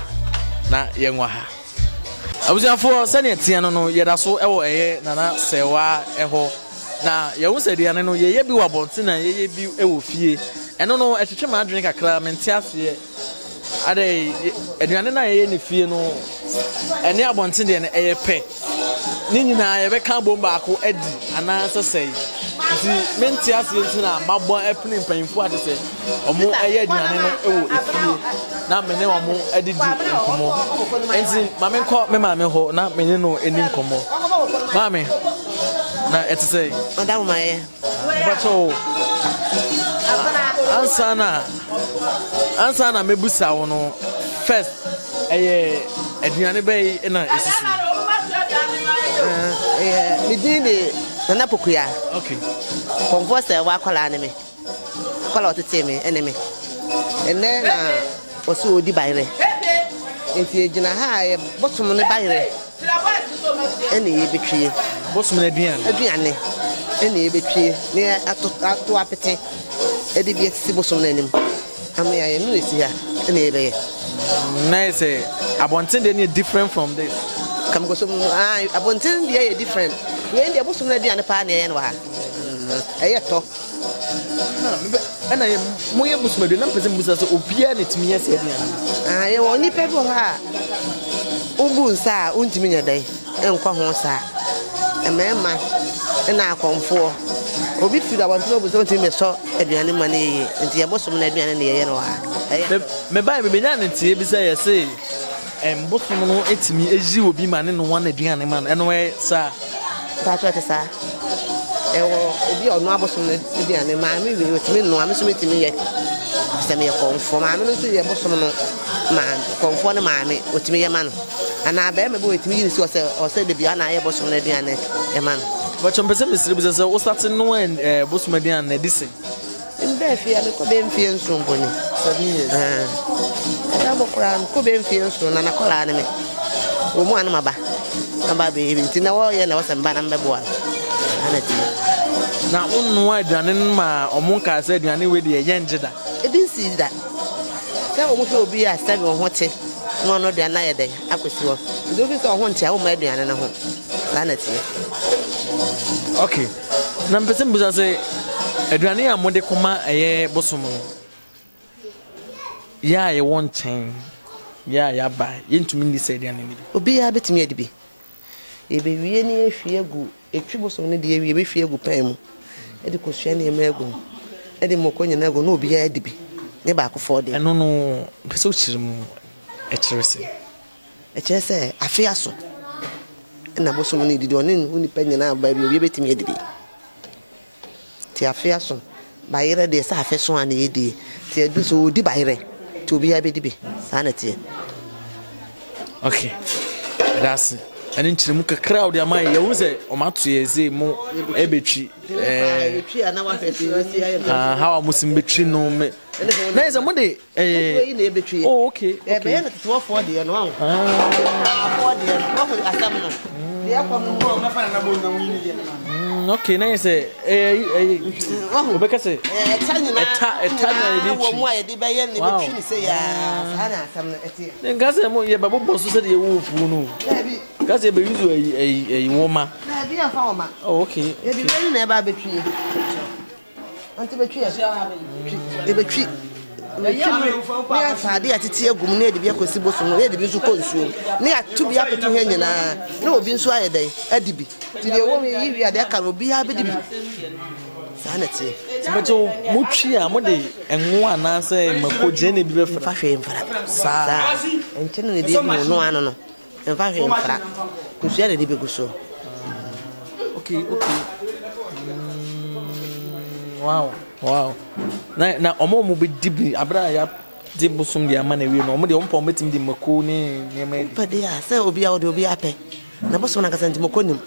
na ye nwa ha abuziafo sane etia no ye da so ewo eye nana sewa eho na ye wo se aduane no ye bi wa bonte na ye bi e wo fie eno no etwetwe ma adwene kakra mente ase ade aduane na ye ne fie no ene abonte de ne eye pe ni nyina ye be kan bomba ko adi ana sesei nti mente ase nti na mabon epne mpanfo ade se omo eye aduane no e wo efie na mene omo adidi nkomo nti mame nko me mame ho na mene no eni nkomo mame na etse madam maye bato ansana mebusa wo no first aduane bay na esisu midini na pokuya okay Komfuo Serwaa akola ne me akola otete me ene me ene na oso odi bayre enti ejina ha ye bosom ne bayre ene ye betwie bosom ne aduane ene ye betwie ne ato apete edi bi esi bosom ne nim ame ya no esi ha ene ye be nice abonten dey ne different from this kam go so abonten dey different we dey bosom ne aduane pa na ye no ha to ana moye bosom de na pese musa so obia ne timi ya se aduane ye woni pe bo ha ubu nsa untimi nya dai enkwa ho sa emema na Komfuo obi fi da wantu obu so ntimi so aduane ma na ye nti ye bosom na aduane na ye no ha me bai me benya ne tie bi say ye say bosom no etimi eji obi ma ne no wan aduane ma no eno e sa cho te sa ewo obi ono abosom na aduane ma me we otimi no ame so metimi ye se me Komfuo ma me no so ye bosom no ma Komfuo ne ma me otimi ye ma no ana ba me bo etimi yi so se de bia na ye bosom na aduane e ma no but chompese misiri bi say o start no bosom aduane na dise nda fi ale ko be mfie nso mboni 7 years na bokra ko be mfie nso na nakola ne me o mu anu maba amba be nti na wo ye na wasamba na mbebo ala ana ti na unnu aduane ma omunka say aduane we de ye njida ebi si da se o mu so obi a sabi o ho te no no de na ye de akosi wo ndo bi so ho ntia wo ma aduane na ho ana ti okay na mpese mbuza say aduane ya mode kuma eye bosom no ya ye won chen ya ba yentumi ndi say aduane ni obi ya betimi adibi ebe wie ni ehwie gu etwi bosom ne de wie be hwie gu pan mu edi kosua ne ema egu edi mokonya na egu no obi ya adibi ne ba akofo de eno no pese o chirim echirese afia so na bosom ne didi oni nipa nyina ba bi obi betimi adibi ti afia so bayire de sa afi so an yedi ti edu so di bayire ti obi ya be dibi sana ti okay that's and in chimu kakra odi amai ya wuze o matu yeze mo ebetwi etwi ana wa fesi wesi ya how amusim betwi no me na is mo de oh okay ebe ya na to for de no for de no ko asam no ya kwa mo ma fa na bo na wini de okay na say obeka say eta na wo mo ayedi be ye ne betwi ni say ya ana asam no eti nka say mo ye babo boso say de wo fu no ka say be yuzu ei woma na bi afa woma oh okay e bi be na e ba betwi anti betwi ya e betwi ni afade atiti agum na edibi akosi bosom na edibi nso konsuo ni atubi apetu he nyina na obi nso ayedai adibi ti de wo yi wi ade aka obi ya bedibi sanati timeto mutwi a mo de enwo anase makoje na bi be fra hwe mfra sa enchene ne de no ano no mfa hwe mfra konsuo na de be guso okay wow na omo be dibi abra ya di bosom di ama na wi no omo de ompo metim di mako ni ma di pade ya se obi a obi ape na bosom na kasa ntimo konim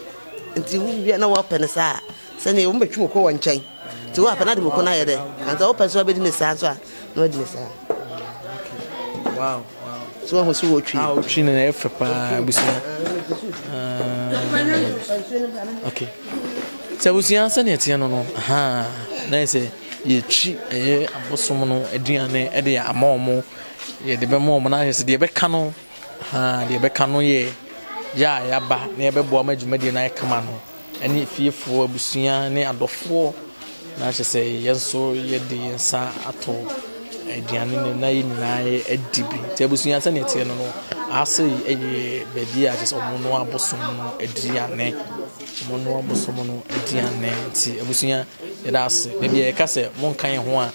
nti wi na wo pene sa se ne ombe twi mako wanchan ti wo ape na de mako na yede anta wo pese obi di ne sa so a na di ne sa wow so ho so wo twi o twi na efe pa busia okay se busia se ne tie no aha na se ye twi abosom no aduane e de amomo ye de be momo na se de be ka no ha de be ka no ye ya ba na ye be bo ma dwumadi na e kama no ɛne fiefo abusua ne adɔfo na kyɛ sɛ yɛnso yɛde yɛnsa ato aduane no na yɛ nyinaa yɛ adi bi nti abusua sɛ ne ɛteɛ no no ase ɛyɛ baabi a kyɛ sɛ ɔmo no abosom no aduane ɔmo no abosom no aduane nti abusua yɛda ase baabi a yɛka sɛ monka yɛn ho a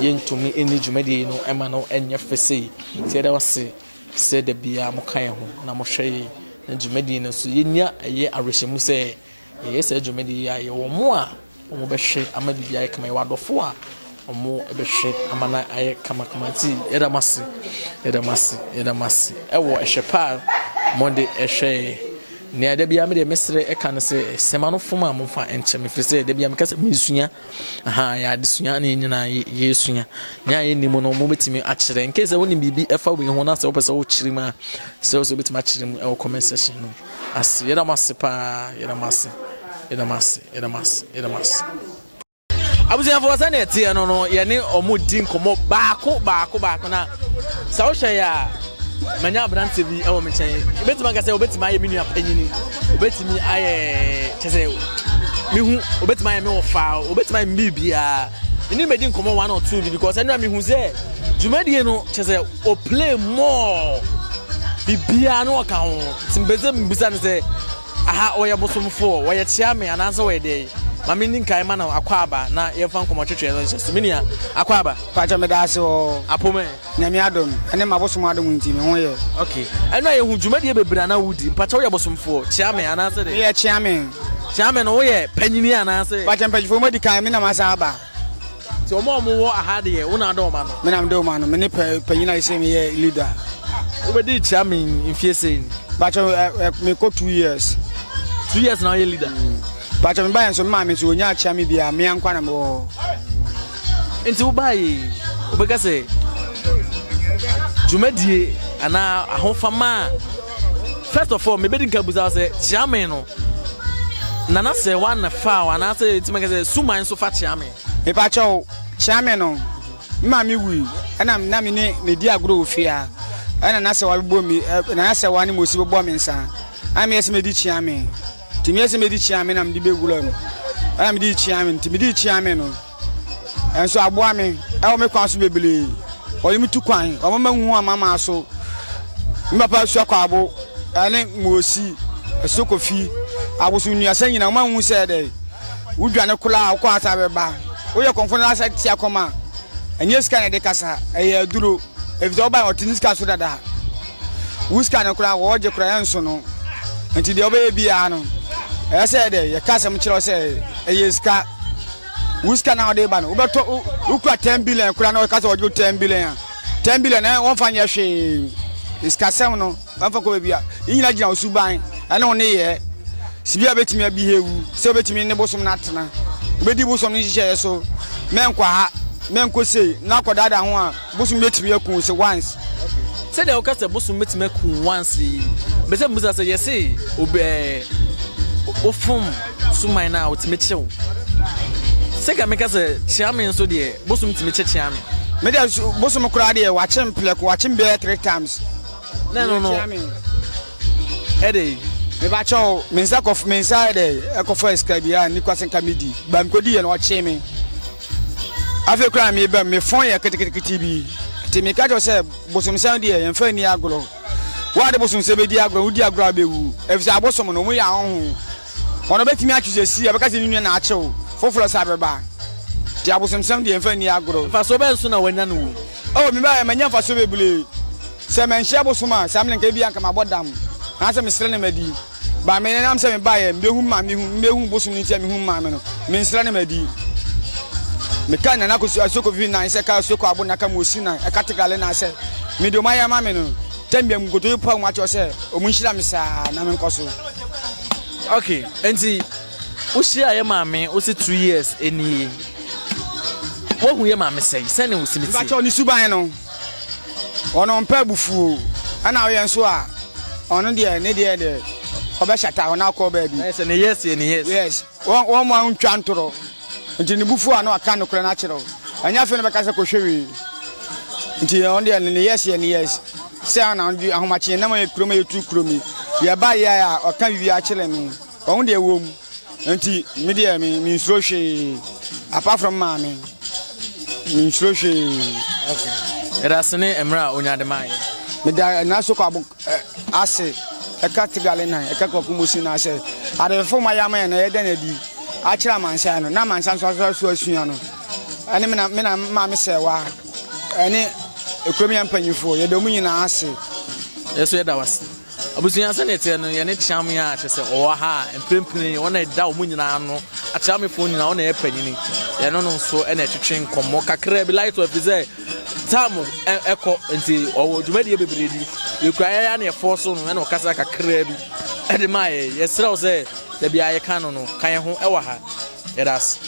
yɛntumi ɛni dwumadie no ɛma no ɛnyɛ fɛsɛ nti yɛda ase sɛ da bia moka yɛn ho na mohwɛ yɛ na dwumadie no so yɛnya ɛyɛ awerɛhyɛmu sɛ yɛyɛ sɛ dwumadie a yɛwɔ mo a ɔmo bɛhwɛ ama biribi ayɛ kama yɛwɔ adɔfo a ɔmo bɛhwɛ ama na ayɛ kamakama nti yɛda mase ɛwɔ ɛhwɛ pa mɔde ɛhwɛ nea da bia mede mesrɛ ɛka no sɛ sɛma no fom a momfa ɛnkyɛ mefiri sɛ da bia meka sɛ mesua yɛade sua ne nyinaa yɛsua nea yɛnni mu no mobɛtumi akyerɛ nke sɛ wonim biribi ɛfa wei ho na sɛ wopɛ sɛ wokyerɛ mu a sɛ wo sɛ wobɛtumi akyerɛ mu ɛwɔ comment section no ase yɛda mase paa yɛda mase abusuafoɔ sɛ ne ɛteɛ no no yɛne ɔmo di nkɔmmɔ baako na sɛ wohwɛ yɛ a manya abrante bi ɛwɔ me nkyɛn obetumi aka sɛ obetumi ayɛ me nua panyini obetumi ayɛ kyɛ sɛ mehu obetumi ayɛ me wɔfa obetumi ayɛ me biribiaa mene mɛdi nkɔmmɔ 1 or 2 bi because ɛno a mehu sɛ dwumadie no kyɛ sɛ ɔplay more biribiaa na ɔka ho nti mbɛsɛ mbusa no sɛ aha ɔyɛ bosomfoɔ wɔyɛ kyea me anaasɛ wɔyɛ dɛ mami ni nkae ma na akwaba na yɛfa nkɔmmɔ twetwe no nhyɛ so menia akwaba pacha medase o apome na mi adom ene mabosom adom nti me ho ye okay ɛno a yɛhu dwumadie bebree na wodi pacha woyɛ bosomfoɔ kyea me anaasɛ de yɛ kyea me no woyɛ panyini anaasɛ pacha mpanyifo mo di kan me na masa aba ti ɔmo wɔ aha de yɛ wo na adɔ ma no me na mde ma no me ne panyina ise me yɛ leader wobɛdi kyea me mfie sei pacha me ko 2 years 2 years na woyɛ leader pacha me bayan so ma me so onya achia me bia me ankwa na me wo enti wo bayi obeka se dwumadie ana ahofama first of all me bedi nka busa se chiame no nana se one na fa ana se ti me ka se suman so fa chiame me pacha o chiame no ma me wi ana na me ne di agro ofia ana na se wa bo mi na se wa ni mo si bo mi nsa ana me yes me di chiame timi ese me di chiame na me di begula no ana me di chiame timi di chiame no enso aboa me e o me kwan so bebele o yimi tu kwan o ma hu amama so mbapa so kwabo ane mosi esokofi abosu nua sanyina o ma hu se de wudwane kula akwa ata beba o ye konfo na sa ti akoma enye ska na de kasa eye aduro evito oba o tiniska so dada wuska na kula wo je kura enso no nti de oba bia no I said, you can't say, a ska. Wuska now de ban. Ubeto ukwa 10 billion. Kura no kasa wajulu 10 billion. 10 billion. One fan yashe. Iska semono. One fan ko bia. Ina jina usuban. Ano ne ye. Sibia betimi abihewu. Se betimi ne bosom natena. Ubedi bosom ni hye so. Menkwa ha. Menko sei. Na kwada da ho a. Bosom betimi akun se once. Say the okasa bosom betimi akun once. Be se musa say yesi. Obe ofum suman na otimechew sega meka se chiame nso de bosum timeche chiame me de bosum kura de wa chemplek wa chimbe 3 times no ede me ba cho mensa kof mensa de ekofa skabia ni kwasen kamidi ba mkodi ye no cheme afi kura me ba me fon ye ketekete bi ti me ka jo se bosum san de ye mfa ni agro wa de bosum se be di agro udi agro abewu efisa abosom no mu ya ho ono betimi atwese si abeka se nunu na achew foforo sa beba ti abosemsem de emfa ni agro fa so be nso na wanya no wu o me ba manya fa so bebule se menhia bosoma samle nka bi anka mabodam na se mesre ne madi ba me nam se me ba ye mbehu ma mehu bosom ni ti me hu ma me no me nsre ne madi me kan na ko asoko vi na se ka asoko abo na ka mo si na e kategale na se me do ma ya ma me no tambia mgoto pa mo acho se o mu nhira me sa na me nkoso. Okay, enti ushia ye maame o se 2 years eni wo hu ye maame sei ne usimiti ba cho ni suban no ono mpa bufuo ana o ye nso a ono de ne de oba shata ona ko ba bi se ne yes won mo antwa ntoro nti ni bufuo ana aka no kora na kire anya fe no be ka se ko hwewe nti on de ne yes se ana ndi ahomache na ma kroma yetu kromi ya ba ya o kan wi a kire mi on de wom nti me dia me nsuro hwe apart from mama me nsuro hwe. Okay, era sene emra onyade mai me da na so kwa ase ekatigale na ekakwakumosi na ase ade fo ma yama na yeda na di akira mansa no na mansa so asua no ane me na mama sewa ane ekomi ampanyifo yeda mu nyina ase yeso yeda was abusunya senete no ye ne chiam ya achese o ha emprempren wona da o mu nyina no achiam fo nyina wona ye panyini ye no so ene twetwe nkomo kakra bi light of ze tamu eko nti o dwumadi bebredi ye kwa ya na ye force no ene o kasa kakra bi ede mai ye sra o ze da bia ye kan no kan ho e wa ha edas